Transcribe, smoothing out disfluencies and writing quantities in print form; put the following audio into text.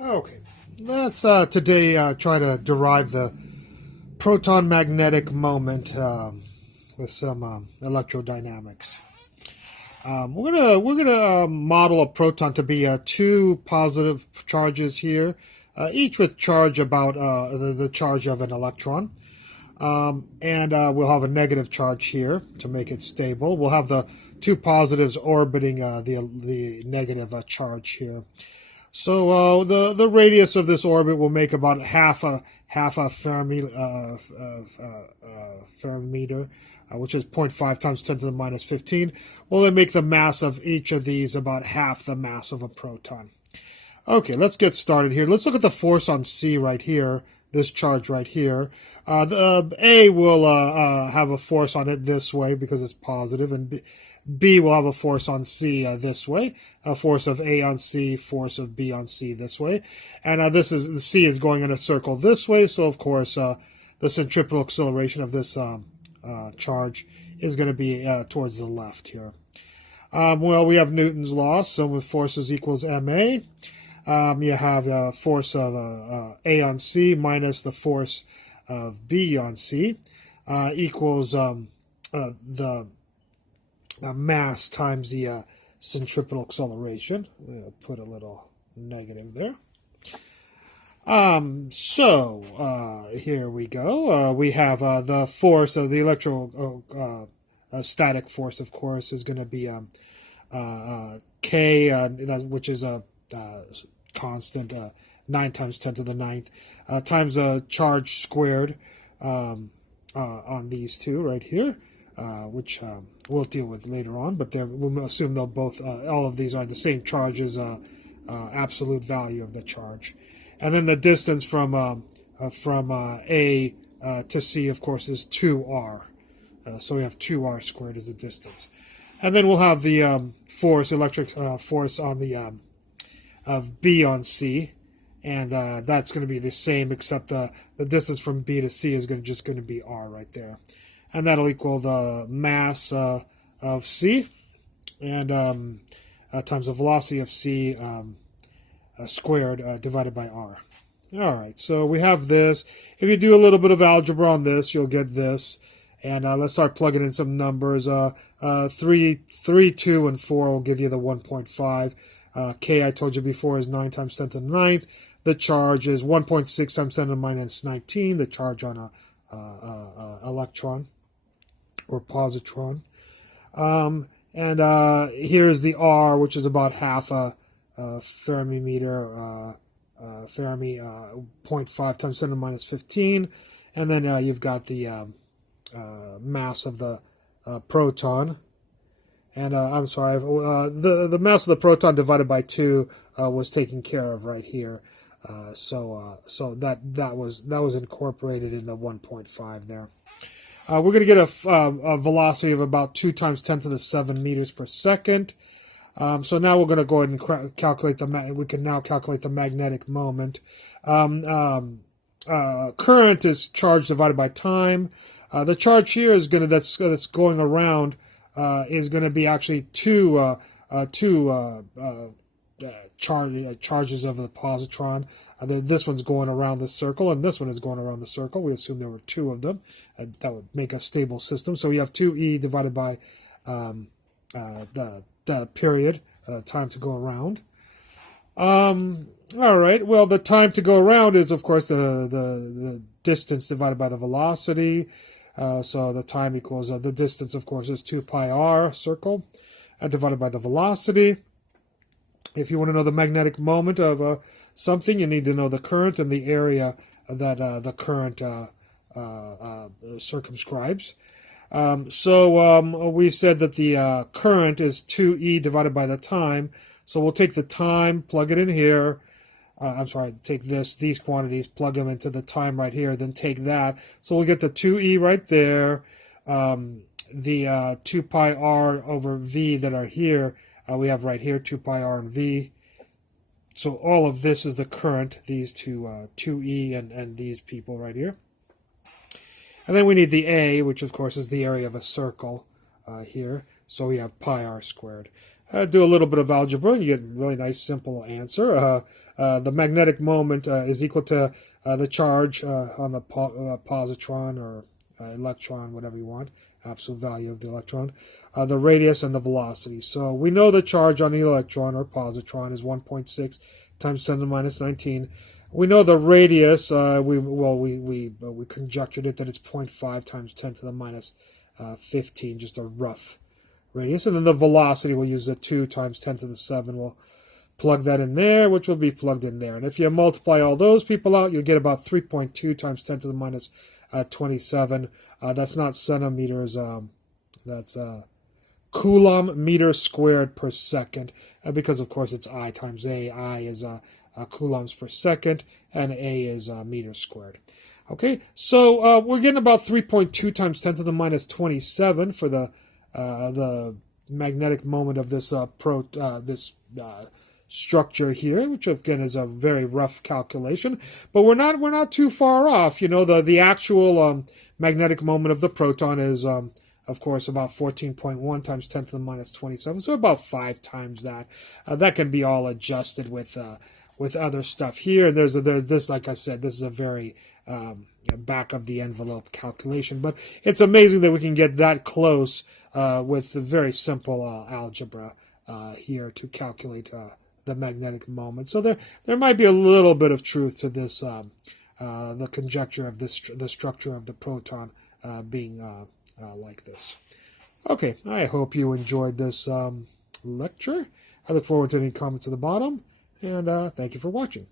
Okay, let's today try to derive the proton magnetic moment with some electrodynamics. We're gonna model a proton to be two positive charges here, each with charge about the charge of an electron. And we'll have a negative charge here to make it stable. We'll have the two positives orbiting the negative charge here. So the radius of this orbit will make about half a ferrometer, which is 0.5 times 10 to the minus 15. Well, then make the mass of each of these about half the mass of a proton. Okay, let's get started here. Let's look at the force on C right here, this charge right here. The A will have a force on it this way because it's positive, and B will have a force on C this way, a force of A on C, force of B on C this way. And this is C is going in a circle this way, so of course the centripetal acceleration of this charge is going to be towards the left here. Well, we have Newton's law, sum of forces equals ma. You have a force of A on C minus the force of B on C equals the mass times the centripetal acceleration. I'll put a little negative there. Here we go. We have the force of the electrostatic force, of course, is going to be K, which is a constant, 9 times 10 to the ninth, times the charge squared on these two right here, which we'll deal with later on, but we'll assume they'll both, all of these are the same charge as absolute value of the charge. And then the distance from A to C, of course, is 2r. So we have 2r squared as the distance. And then we'll have the force, electric force on the of B on C, and that's going to be the same, except the distance from B to C is just going to be r right there. And that'll equal the mass of C, and times the velocity of C squared divided by r. All right, so we have this. If you do a little bit of algebra on this, you'll get this. And let's start plugging in some numbers. 3, 2, and 4 will give you the 1.5. K, I told you before, is 9 times 10 to the ninth. The charge is 1.6 times 10 to the minus 19, the charge on a electron or positron. And here's the R, which is about half a ferrometer, 0.5 times 10 to the minus 15. And then you've got the mass of the proton. And I'm sorry, the mass of the proton divided by 2 was taken care of right here. So that was incorporated in the 1.5 there. We're going to get a velocity of about 2 times 10 to the 7 meters per second. So now we're going to go ahead and calculate we can now calculate the magnetic moment. Current is charge divided by time. The charge here is that's going around is going to be actually two charges of the positron. This one's going around the circle, and this one is going around the circle. We assume there were 2 of them. That would make a stable system. So we have 2e divided by the period, time to go around. All right. Well, the time to go around is, of course, the distance divided by the velocity. So the time equals the distance, of course, is 2 pi r circle divided by the velocity. If you want to know the magnetic moment of something, you need to know the current and the area that the current circumscribes. So we said that the current is 2e divided by the time. So we'll take the time, plug it in here. I'm sorry, take these quantities, plug them into the time right here, then take that. So we'll get the 2e right there. The 2 pi r over v that are here, we have right here, 2 pi r and v. So all of this is the current, these two, 2e and these people right here. And then we need the A, which of course is the area of a circle here. So we have pi r squared. Do a little bit of algebra, and you get a really nice, simple answer. The magnetic moment is equal to the charge on the positron or electron, whatever you want, absolute value of the electron, the radius, and the velocity. So we know the charge on the electron or positron is 1.6 times 10 to the minus 19. We know the radius. We conjectured it that it's 0.5 times 10 to the minus 15, just a rough radius. And then the velocity, we'll use the 2 times 10 to the 7. We'll plug that in there, which will be plugged in there. And if you multiply all those people out, you'll get about 3.2 times 10 to the minus 27. That's not centimeters. That's Coulomb meter squared per second, because of course it's I times A. I is coulombs per second, and A is meters squared. Okay, so we're getting about 3.2 times 10 to the minus 27 for the magnetic moment of this structure here, which again is a very rough calculation, but we're not too far off. You know, the actual magnetic moment of the proton is of course about 14.1 times 10 to the minus 27, so about 5 times that. That can be all adjusted with other stuff here. And there's this, like I said, this is a very back of the envelope calculation, but it's amazing that we can get that close with the very simple algebra here to calculate the magnetic moment. So there might be a little bit of truth to this, the conjecture of this, the structure of the proton being like this. Okay, I hope you enjoyed this lecture. I look forward to any comments at the bottom, and thank you for watching.